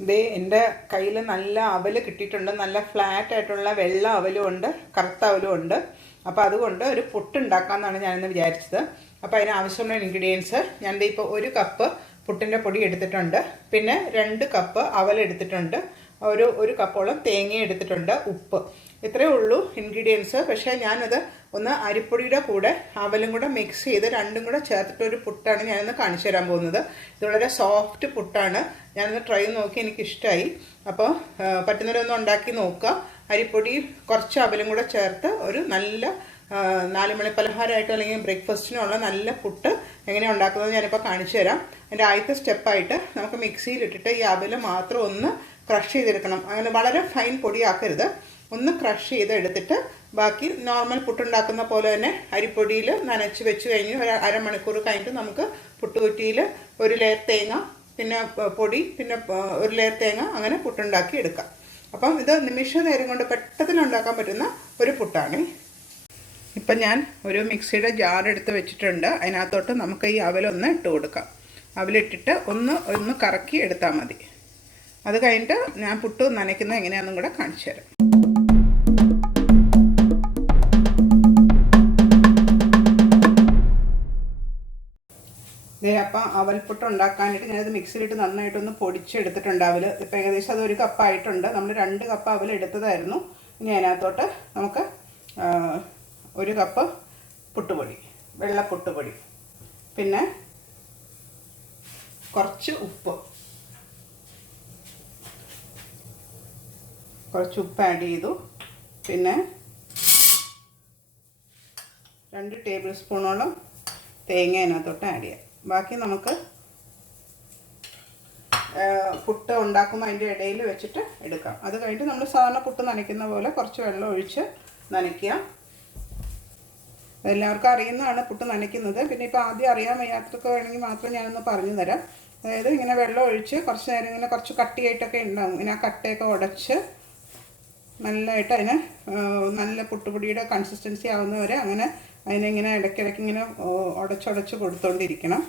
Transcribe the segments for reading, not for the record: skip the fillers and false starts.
ദേ എൻ്റെ കയ്യിൽ നല്ല അവൽ കിട്ടിയിട്ടുണ്ട്. നല്ല ഫ്ലാറ്റ് ആയിട്ടുള്ള വെള്ള അവലും ഉണ്ട്, കറുത്ത അവലും ഉണ്ട്. അപ്പോൾ അതുകൊണ്ട് ഒരു പുട്ട് ഉണ്ടാക്കാമെന്നാണ് ഞാനിന്ന് വിചാരിച്ചത്. അപ്പോൾ അതിന് ആവശ്യമുള്ള ഇൻഗ്രീഡിയൻസ് ഞാൻ ദേ ഇപ്പോൾ 1 കപ്പ് പുട്ടിൻ്റെ പൊടി എടുത്തിട്ടുണ്ട്, പിന്നെ 2 കപ്പ് അവൽ എടുത്തിട്ടുണ്ട്, ഒരു കപ്പോളം തേങ്ങ എടുത്തിട്ടുണ്ട്, ഉപ്പ്. ഇത്രയേ ഉള്ളൂ ഇൻഗ്രീഡിയൻസ്. പക്ഷേ ഞാനത് ഒന്ന് അരിപ്പൊടിയുടെ കൂടെ അവലും കൂടെ മിക്സ് ചെയ്ത് രണ്ടും കൂടെ ചേർത്തിട്ടൊരു പുട്ടാണ് ഞാനിന്ന് കാണിച്ചു തരാൻ പോകുന്നത്. ഇത് വളരെ സോഫ്റ്റ് പുട്ടാണ്. ഞാനൊന്ന് ട്രൈ നോക്കി, എനിക്കിഷ്ടമായി. അപ്പോൾ പറ്റുന്നവരൊന്ന് ഉണ്ടാക്കി നോക്കുക. അരിപ്പൊടി കുറച്ച് അവലും കൂടെ ചേർത്ത് ഒരു നല്ല 4 മണി പലഹാരമായിട്ടോ അല്ലെങ്കിൽ ബ്രേക്ക്ഫാസ്റ്റിനുള്ള നല്ല പുട്ട് എങ്ങനെ ഉണ്ടാക്കുന്നത് ഞാനിപ്പോൾ കാണിച്ചു തരാം. അതിൻ്റെ ആദ്യത്തെ സ്റ്റെപ്പായിട്ട് നമുക്ക് മിക്സിയിലിട്ടിട്ട് ഈ അവൽ മാത്രം ഒന്ന് ക്രഷ് ചെയ്തെടുക്കണം. അങ്ങനെ വളരെ ഫൈൻ പൊടിയാക്കരുത്, ഒന്ന് ക്രഷ് ചെയ്ത് എടുത്തിട്ട് ബാക്കി നോർമൽ പുട്ടുണ്ടാക്കുന്ന പോലെ തന്നെ അരിപ്പൊടിയിൽ നനച്ച് വെച്ച് കഴിഞ്ഞ് ഒരു അരമണിക്കൂർ കഴിഞ്ഞിട്ട് നമുക്ക് പുട്ടുകുറ്റിയിൽ 1 ലെയർ തേങ്ങ, പിന്നെ പൊടി, പിന്നെ 1 ലെയർ തേങ്ങ, അങ്ങനെ പുട്ടുണ്ടാക്കി എടുക്കാം. അപ്പം ഇത് നിമിഷ നേരം കൊണ്ട് പെട്ടെന്ന് ഉണ്ടാക്കാൻ പറ്റുന്ന ഒരു പുട്ടാണ്. ഇപ്പം ഞാൻ ഒരു മിക്സിയുടെ ജാർ എടുത്ത് വെച്ചിട്ടുണ്ട്. അതിനകത്തോട്ട് നമുക്ക് ഈ അവലൊന്ന് ഇട്ട് കൊടുക്കാം. അവലിട്ടിട്ട് ഒന്ന് കറക്കി എടുത്താൽ മതി. അത് കഴിഞ്ഞിട്ട് ഞാൻ പുട്ട് നനയ്ക്കുന്നത് എങ്ങനെയാണെന്നും കൂടെ കാണിച്ചു തരാം. അപ്പം അവൽപുട്ട് ഉണ്ടാക്കാനായിട്ട് ഞാനത് മിക്സിയിലിട്ട് നന്നായിട്ടൊന്ന് പൊടിച്ചെടുത്തിട്ടുണ്ട്. അവൽ ഇപ്പം ഏകദേശം അത് 1 കപ്പായിട്ടുണ്ട്. നമ്മൾ 2 കപ്പ് അവൽ എടുത്തതായിരുന്നു. ഇനി അതിനകത്തോട്ട് നമുക്ക് 1 കപ്പ് പുട്ടുപൊടി, വെള്ള പുട്ടുപൊടി, പിന്നെ കുറച്ച് ഉപ്പ് ആഡ് ചെയ്തു. പിന്നെ 2 ടേബിൾ സ്പൂണോളം തേങ്ങ അതിനകത്തോട്ട് ആഡ് ചെയ്യാം. ബാക്കി നമുക്ക് പുട്ട് ഉണ്ടാക്കുമ്പോൾ അതിൻ്റെ ഇടയിൽ വെച്ചിട്ട് എടുക്കാം. അത് കഴിഞ്ഞിട്ട് നമ്മൾ സാധാരണ പുട്ട് നനയ്ക്കുന്ന പോലെ കുറച്ച് വെള്ളം ഒഴിച്ച് നനയ്ക്കുക. എല്ലാവർക്കും അറിയുന്നതാണ് പുട്ട് നനയ്ക്കുന്നത്. പിന്നെ ഇപ്പോൾ ആദ്യം അറിയാൻ വയ്യാത്തതൊക്കെ വേണമെങ്കിൽ മാത്രം ഞാനൊന്ന് പറഞ്ഞു തരാം. അതായത് ഇങ്ങനെ വെള്ളം ഒഴിച്ച് കുറച്ച് നേരം ഇങ്ങനെ കുറച്ച് കട്ടിയായിട്ടൊക്കെ ഉണ്ടാകും. ഇങ്ങനെ ആ കട്ടയൊക്കെ ഉടച്ച് നല്ലതായിട്ട് അതിന് നല്ല പുട്ടുപൊടിയുടെ കൺസിസ്റ്റൻസി ആവുന്നവരെ അങ്ങനെ അതിനിങ്ങനെ ഇടയ്ക്കിടയ്ക്ക് ഇങ്ങനെ ഉടച്ചുടച്ച് കൊടുത്തോണ്ടിരിക്കണം.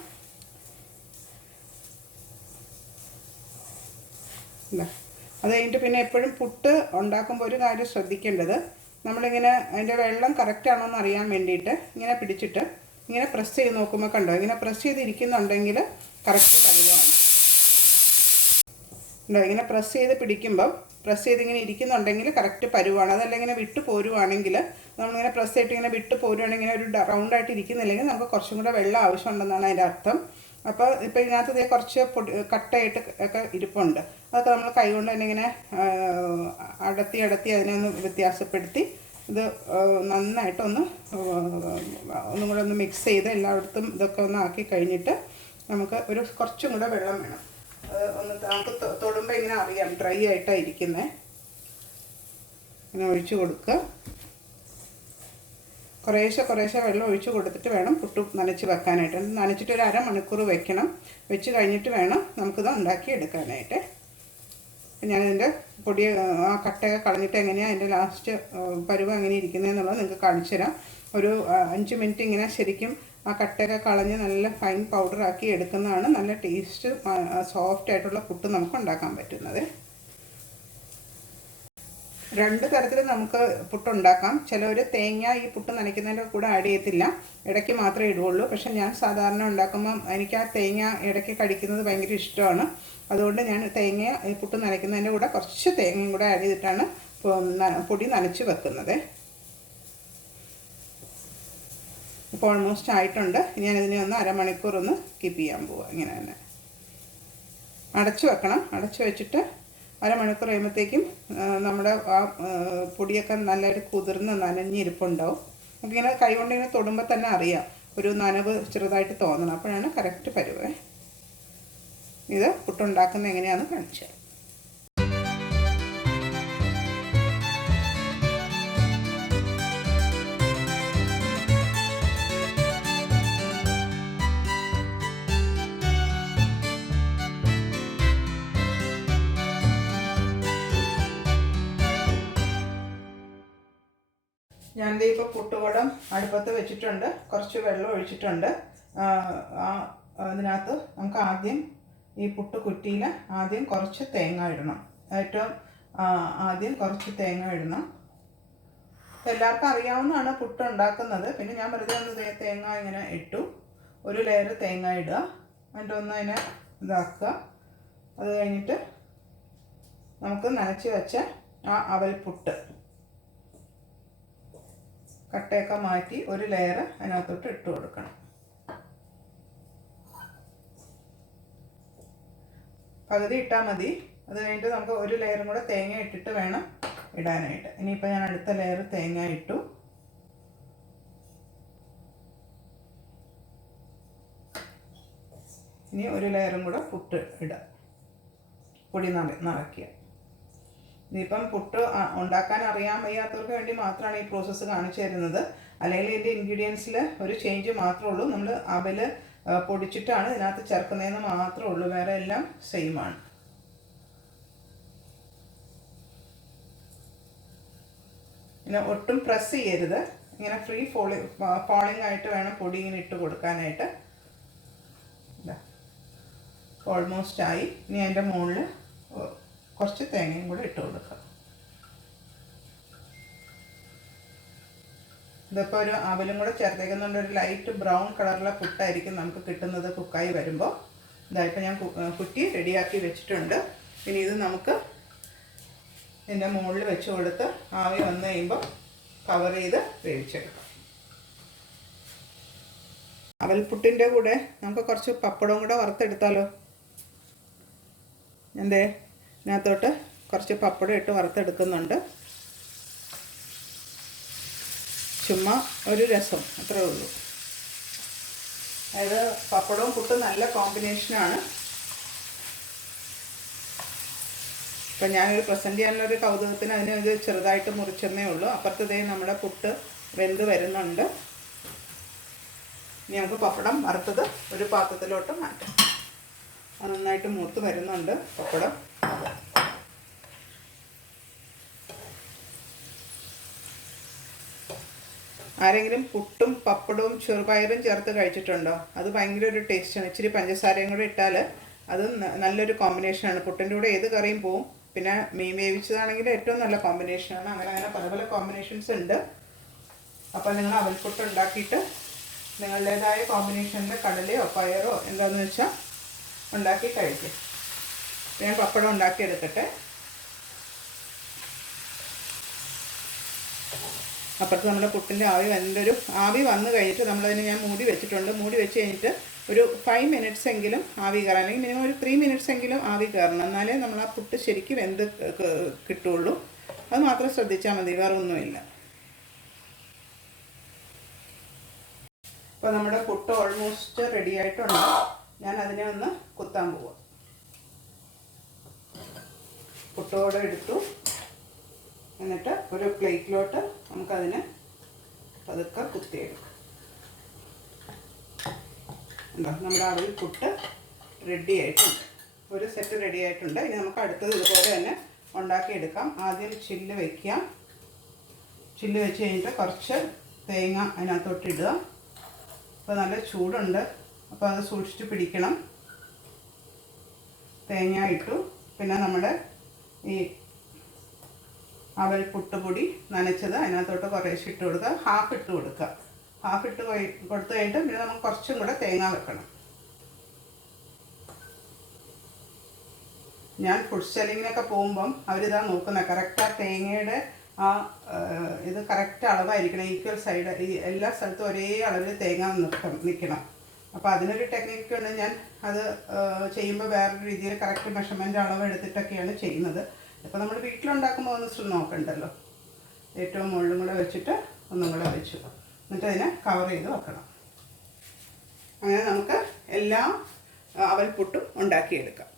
അത് കഴിഞ്ഞിട്ട് പിന്നെ എപ്പോഴും പുട്ട് ഉണ്ടാക്കുമ്പോൾ ഒരു കാര്യം ശ്രദ്ധിക്കേണ്ടത്, നമ്മളിങ്ങനെ അതിൻ്റെ വെള്ളം കറക്റ്റ് ആണോ എന്ന് അറിയാൻ വേണ്ടിയിട്ട് ഇങ്ങനെ പിടിച്ചിട്ട് ഇങ്ങനെ പ്രസ് ചെയ്ത് നോക്കുമ്പോൾ കണ്ടോ, ഇങ്ങനെ പ്രസ് ചെയ്തിരിക്കുന്നുണ്ടെങ്കിൽ കറക്റ്റ് പരുവമാണ്. ഇങ്ങനെ പ്രസ് ചെയ്ത് പിടിക്കുമ്പം പ്രസ് ചെയ്ത് ഇങ്ങനെ ഇരിക്കുന്നുണ്ടെങ്കിൽ കറക്റ്റ് പരുവാണ്. അതല്ല ഇങ്ങനെ വിട്ട് പോരുവാണെങ്കിൽ, നമ്മളിങ്ങനെ പ്രസ് ചെയ്തിട്ട് ഇങ്ങനെ വിട്ട് പോരുവാണെങ്കിൽ ഒരു റൗണ്ടായിട്ട് ഇരിക്കുന്നില്ലെങ്കിൽ നമുക്ക് കുറച്ചും കൂടെ വെള്ളം ആവശ്യമുണ്ടെന്നാണ് അതിൻ്റെ അർത്ഥം. അപ്പോൾ ഇപ്പോൾ ഇതിനകത്ത് കുറച്ച് കട്ടയായിട്ട് ഒക്കെ ഇരിപ്പുണ്ട്. അതൊക്കെ നമ്മൾ കൈകൊണ്ട് തന്നെ ഇങ്ങനെ അടത്തി അതിനെ ഒന്ന് വ്യത്യാസപ്പെടുത്തി ഇത് നന്നായിട്ടൊന്നും കൂടെ ഒന്ന് മിക്സ് ചെയ്ത് എല്ലായിടത്തും ഇതൊക്കെ ഒന്ന് ആക്കി കഴിഞ്ഞിട്ട് നമുക്ക് കുറച്ചും കൂടെ വെള്ളം വേണം. നമുക്ക് തൊടുമ്പോൾ ഇങ്ങനെ അറിയാം ഡ്രൈ ആയിട്ടാണ് ഇരിക്കുന്നത്. ഇങ്ങനെ ഒഴിച്ചു കൊടുക്കുക. കുറേശ്ശെ വെള്ളം ഒഴിച്ചു കൊടുത്തിട്ട് വേണം പുട്ട് നനച്ച് വെക്കാനായിട്ട്. നനച്ചിട്ട് ഒരു അരമണിക്കൂർ വെക്കണം. വെച്ച് കഴിഞ്ഞിട്ട് വേണം നമുക്കിത് ഉണ്ടാക്കി എടുക്കാനായിട്ട്. ഞാനിതിൻ്റെ പൊടി ആ കട്ടയൊക്കെ കളഞ്ഞിട്ട് എങ്ങനെയാണ് അതിൻ്റെ ലാസ്റ്റ് പരുവം എങ്ങനെ ഇരിക്കുന്നതെന്നുള്ളത് നിങ്ങൾക്ക് കാണിച്ചു തരാം. ഒരു 5 മിനിറ്റ് ഇങ്ങനെ ശരിക്കും ആ കട്ടയൊക്കെ കളഞ്ഞ് നല്ല ഫൈൻ പൗഡറാക്കി എടുക്കുന്നതാണ് നല്ല ടേസ്റ്റ് സോഫ്റ്റ് ആയിട്ടുള്ള പുട്ട് നമുക്ക് ഉണ്ടാക്കാൻ പറ്റുന്നത്. 2 തരത്തിൽ നമുക്ക് പുട്ടുണ്ടാക്കാം. ചിലവർ തേങ്ങ ഈ പുട്ട് നനയ്ക്കുന്നതിൻ്റെ കൂടെ ആഡ് ചെയ്യത്തില്ല, ഇടയ്ക്ക് മാത്രമേ ഇടുകയുള്ളൂ. പക്ഷെ ഞാൻ സാധാരണ ഉണ്ടാക്കുമ്പം എനിക്ക് ആ തേങ്ങ ഇടയ്ക്ക് കടിക്കുന്നത് ഭയങ്കര ഇഷ്ടമാണ്. അതുകൊണ്ട് ഞാൻ തേങ്ങ ഈ പുട്ട് നനയ്ക്കുന്നതിൻ്റെ കൂടെ കുറച്ച് തേങ്ങയും കൂടെ ആഡ് ചെയ്തിട്ടാണ് പൊടി നനച്ച് വെക്കുന്നത്. ഇപ്പോൾ ഓൾമോസ്റ്റ് ആയിട്ടുണ്ട്. ഞാനിതിനെ ഒന്ന് അരമണിക്കൂർ ഒന്ന് കീപ്പ് ചെയ്യാൻ പോവുക. ഇങ്ങനെ തന്നെ അടച്ചു വെക്കണം. അടച്ചു വെച്ചിട്ട് അരമണിക്കൂർ കഴിയുമ്പോഴത്തേക്കും നമ്മുടെ ആ പൊടിയൊക്കെ നല്ലൊരു കുതിർന്ന് നനഞ്ഞിരിപ്പുണ്ടാവും. നമുക്കിങ്ങനെ കൈകൊണ്ട് ഇങ്ങനെ തൊടുമ്പോൾ തന്നെ അറിയാം ഒരു നനവ് ചെറുതായിട്ട് തോന്നണം. അപ്പോഴാണ് കറക്റ്റ് പരുവേ. ഇത് പുട്ടുണ്ടാക്കുന്നത് എങ്ങനെയാണെന്ന് കാണിച്ചത്. ഞാനിത് ഇപ്പോൾ പുട്ടുകുടം അടുപ്പത്ത് വെച്ചിട്ടുണ്ട്. കുറച്ച് വെള്ളം ഒഴിച്ചിട്ടുണ്ട്. അതിനകത്ത് നമുക്ക് ആദ്യം ഈ പുട്ട് കുറ്റിയിൽ ആദ്യം കുറച്ച് തേങ്ങ ഇടണം. ആദ്യം കുറച്ച് തേങ്ങ ഇടണം. എല്ലാവർക്കും അറിയാവുന്നതാണ് പുട്ട് ഉണ്ടാക്കുന്നത്. പിന്നെ ഞാൻ വെറുതെ ഒന്ന് തേങ്ങ ഇങ്ങനെ ഇട്ടു. ഒരു ലെയർ തേങ്ങ ഇടുക, എന്നിട്ട് ഒന്ന് അതിനെ ഇതാക്കുക. അത് കഴിഞ്ഞിട്ട് നമുക്ക് നനച്ച് വെച്ച ആ അവൽ പുട്ട് കട്ടയൊക്കെ മാറ്റി ഒരു ലെയർ അതിനകത്തോട്ട് ഇട്ട് കൊടുക്കണം. പകുതി ഇട്ടാൽ മതി. അത് കഴിഞ്ഞിട്ട് നമുക്ക് ഒരു ലെയറും കൂടെ തേങ്ങ ഇട്ടിട്ട് വേണം ഇടാനായിട്ട്. ഇനിയിപ്പോൾ ഞാൻ അടുത്ത ലെയർ തേങ്ങ ഇട്ടു. ഇനി ഒരു ലെയറും കൂടെ പുട്ട് ഇടുക, പൊടി നിറയ്ക്കുക. ഇനിയിപ്പം പുട്ട് ഉണ്ടാക്കാൻ അറിയാൻ വയ്യാത്തവർക്ക് വേണ്ടി മാത്രമാണ് ഈ പ്രോസസ്സ് കാണിച്ചു തരുന്നത്. അല്ലെങ്കിൽ ഇതിൻ്റെ ഇൻഗ്രീഡിയൻസിൽ ഒരു ചേഞ്ച് മാത്രമേ ഉള്ളൂ. നമ്മൾ അവൽ പൊടിച്ചിട്ടാണ് ഇതിനകത്ത് ചേർക്കുന്നതെന്ന് മാത്രമേ ഉള്ളൂ. വേറെ എല്ലാം സെയിമാണ്. പിന്നെ ഒട്ടും പ്രസ് ചെയ്യരുത്. ഇങ്ങനെ ഫ്രീ ഫോളിങ് ആയിട്ട് വേണം പൊടി ഇങ്ങനെ ഇട്ട് കൊടുക്കാനായിട്ട്. ഓൾമോസ്റ്റ് ആയി. ഇനി അതിൻ്റെ മുകളിൽ കുറച്ച് തേങ്ങയും കൂടെ ഇട്ട് കൊടുക്കുക. ഇതിപ്പോൾ ഒരു അവലും കൂടെ ചേർത്തേക്കുന്നുണ്ട്. ഒരു ലൈറ്റ് ബ്രൗൺ കളറിലെ പുട്ടായിരിക്കും നമുക്ക് കിട്ടുന്നത് കുക്കായി വരുമ്പോൾ. ഇതായിപ്പോൾ ഞാൻ കുറ്റി റെഡിയാക്കി വെച്ചിട്ടുണ്ട്. ഇനി ഇത് നമുക്ക് ഇതിൻ്റെ മുകളിൽ വെച്ച് കൊടുത്ത് ആവി വന്നു കഴിയുമ്പോൾ കവർ ചെയ്ത് വേവിച്ചെടുക്കാം. അവൽപുട്ടിൻ്റെ കൂടെ നമുക്ക് കുറച്ച് പപ്പടവും കൂടെ വറുത്തെടുത്താലോ. എൻ്റെ ഇതിനകത്തോട്ട് കുറച്ച് പപ്പടം ഇട്ട് വറുത്തെടുക്കുന്നുണ്ട്. ചുമ്മാ ഒരു രസം, അത്രേ ഉള്ളൂ. അതായത് പപ്പടവും പുട്ടും നല്ല കോമ്പിനേഷനാണ്. ഇപ്പം ഞാനൊരു പ്രസൻറ്റ് ചെയ്യാനുള്ളൊരു കൗതുകത്തിന് അതിനൊരു ചെറുതായിട്ട് മുറിച്ചെന്നേ ഉള്ളൂ. അപ്പുറത്തതേ നമ്മുടെ പുട്ട് വെന്ത് വരുന്നുണ്ട്. ഇനി നമുക്ക് പപ്പടം വറുത്തത് ഒരു പാത്രത്തിലോട്ട് മാറ്റാം. അത് നന്നായിട്ട് മൂത്ത് വരുന്നുണ്ട് പപ്പടം. ആരെങ്കിലും പുട്ടും പപ്പടവും ചെറുപയറും ചേർത്ത് കഴിച്ചിട്ടുണ്ടോ? അത് ഭയങ്കര ഒരു ടേസ്റ്റാണ്. ഇച്ചിരി പഞ്ചസാരയും കൂടെ ഇട്ടാൽ അത് നല്ലൊരു കോമ്പിനേഷനാണ്. പുട്ടിൻ്റെ കൂടെ ഏത് കറിയും പോവും. പിന്നെ മീൻ വേവിച്ചതാണെങ്കിൽ ഏറ്റവും നല്ല കോമ്പിനേഷനാണ്. അങ്ങനെ പല പല കോമ്പിനേഷൻസ് ഉണ്ട്. അപ്പോൾ നിങ്ങൾ അവൽപുട്ട് ഉണ്ടാക്കിയിട്ട് നിങ്ങളുടേതായ കോമ്പിനേഷനിൽ കടലയോ പയറോ എന്താണെന്ന് വെച്ചാൽ ഉണ്ടാക്കി കഴിക്കും. ഞാൻ പപ്പടം ഉണ്ടാക്കിയെടുക്കട്ടെ. അപ്പുറത്ത് നമ്മുടെ പുട്ടിൻ്റെ ആവി വന്നു കഴിഞ്ഞിട്ട് നമ്മളതിന് ഞാൻ മൂടി വെച്ചിട്ടുണ്ട്. മൂടി വെച്ച് കഴിഞ്ഞിട്ട് ഒരു 5 മിനിറ്റ്സ് എങ്കിലും ആവി കയറാൻ, അല്ലെങ്കിൽ മിനിമം ഒരു 3 മിനിറ്റ്സ് എങ്കിലും ആവി കയറണം. എന്നാലേ നമ്മൾ ആ പുട്ട് ശരിക്കും വെന്ത് കിട്ടുള്ളൂ. അത് മാത്രം ശ്രദ്ധിച്ചാൽ മതി, വേറെ ഒന്നുമില്ല. അപ്പോൾ നമ്മുടെ പുട്ട് ഓൾമോസ്റ്റ് റെഡി ആയിട്ടുണ്ട്. ഞാൻ അതിനെ ഒന്ന് കുത്താൻ പോവാം. പുട്ടോടെ എടുത്തു. എന്നിട്ട് ഒരു പ്ലേറ്റിലോട്ട് നമുക്കതിനെ പതുക്കെ കുത്തിയെടുക്കാം. എന്താ നമ്മുടെ അവൽ പുട്ട് റെഡി ആയിട്ടുണ്ട്. ഒരു സെറ്റ് റെഡി ആയിട്ടുണ്ട്. ഇനി നമുക്ക് അടുത്തത് ഇതുപോലെ തന്നെ ഉണ്ടാക്കിയെടുക്കാം. ആദ്യം ചില്ല് വയ്ക്കാം. ചില്ല് വെച്ച് കഴിഞ്ഞിട്ട് കുറച്ച് തേങ്ങ അതിനകത്തോട്ട് ഇടുക. അപ്പോൾ നല്ല ചൂടുണ്ട്, അപ്പോൾ അത് സൂക്ഷിച്ച് പിടിക്കണം. തേങ്ങ ഇട്ടു. പിന്നെ നമ്മുടെ ഈ അവൽ പുട്ടുപൊടി നനച്ചത് അതിനകത്തോട്ട് കുറേശ്ശെ ഇട്ട് കൊടുക്കുക. ഹാഫ് ഇട്ട് കൊടുക്കുക. ഹാഫ് ഇട്ട് കൊടുത്തു കഴിഞ്ഞിട്ട് പിന്നെ നമുക്ക് കുറച്ചും കൂടെ തേങ്ങ വെക്കണം. ഞാൻ ഫുഡ് സെല്ലിങ്ങിനൊക്കെ പോകുമ്പം അവരിതാ നോക്കുന്നത് കറക്റ്റ് ആ തേങ്ങയുടെ ഇത് കറക്റ്റ് അളവായിരിക്കണം. ഈക്വൽ സൈഡ് എല്ലാ സ്ഥലത്തും ഒരേ അളവിൽ തേങ്ങ നിൽക്കണം. അപ്പോൾ അതിനൊരു ടെക്നിക്കുണ്ട്. ഞാൻ അത് ചെയ്യുമ്പോൾ വേറൊരു രീതിയിൽ കറക്റ്റ് മെഷർമെൻ്റ് അളവ് എടുത്തിട്ടൊക്കെയാണ് ചെയ്യുന്നത്. ഇപ്പോൾ നമ്മൾ വീട്ടിലുണ്ടാക്കുമ്പോൾ ഒന്ന് നോക്കണ്ടല്ലോ. ഏറ്റവും മുകളിലും കൂടെ വെച്ചിട്ട് ഒന്നും കൂടെ വെച്ചു. എന്നിട്ട് അതിനെ കവർ ചെയ്ത് വെക്കണം. അങ്ങനെ നമുക്ക് എല്ലാ അവൽ പുട്ടും ഉണ്ടാക്കിയെടുക്കാം.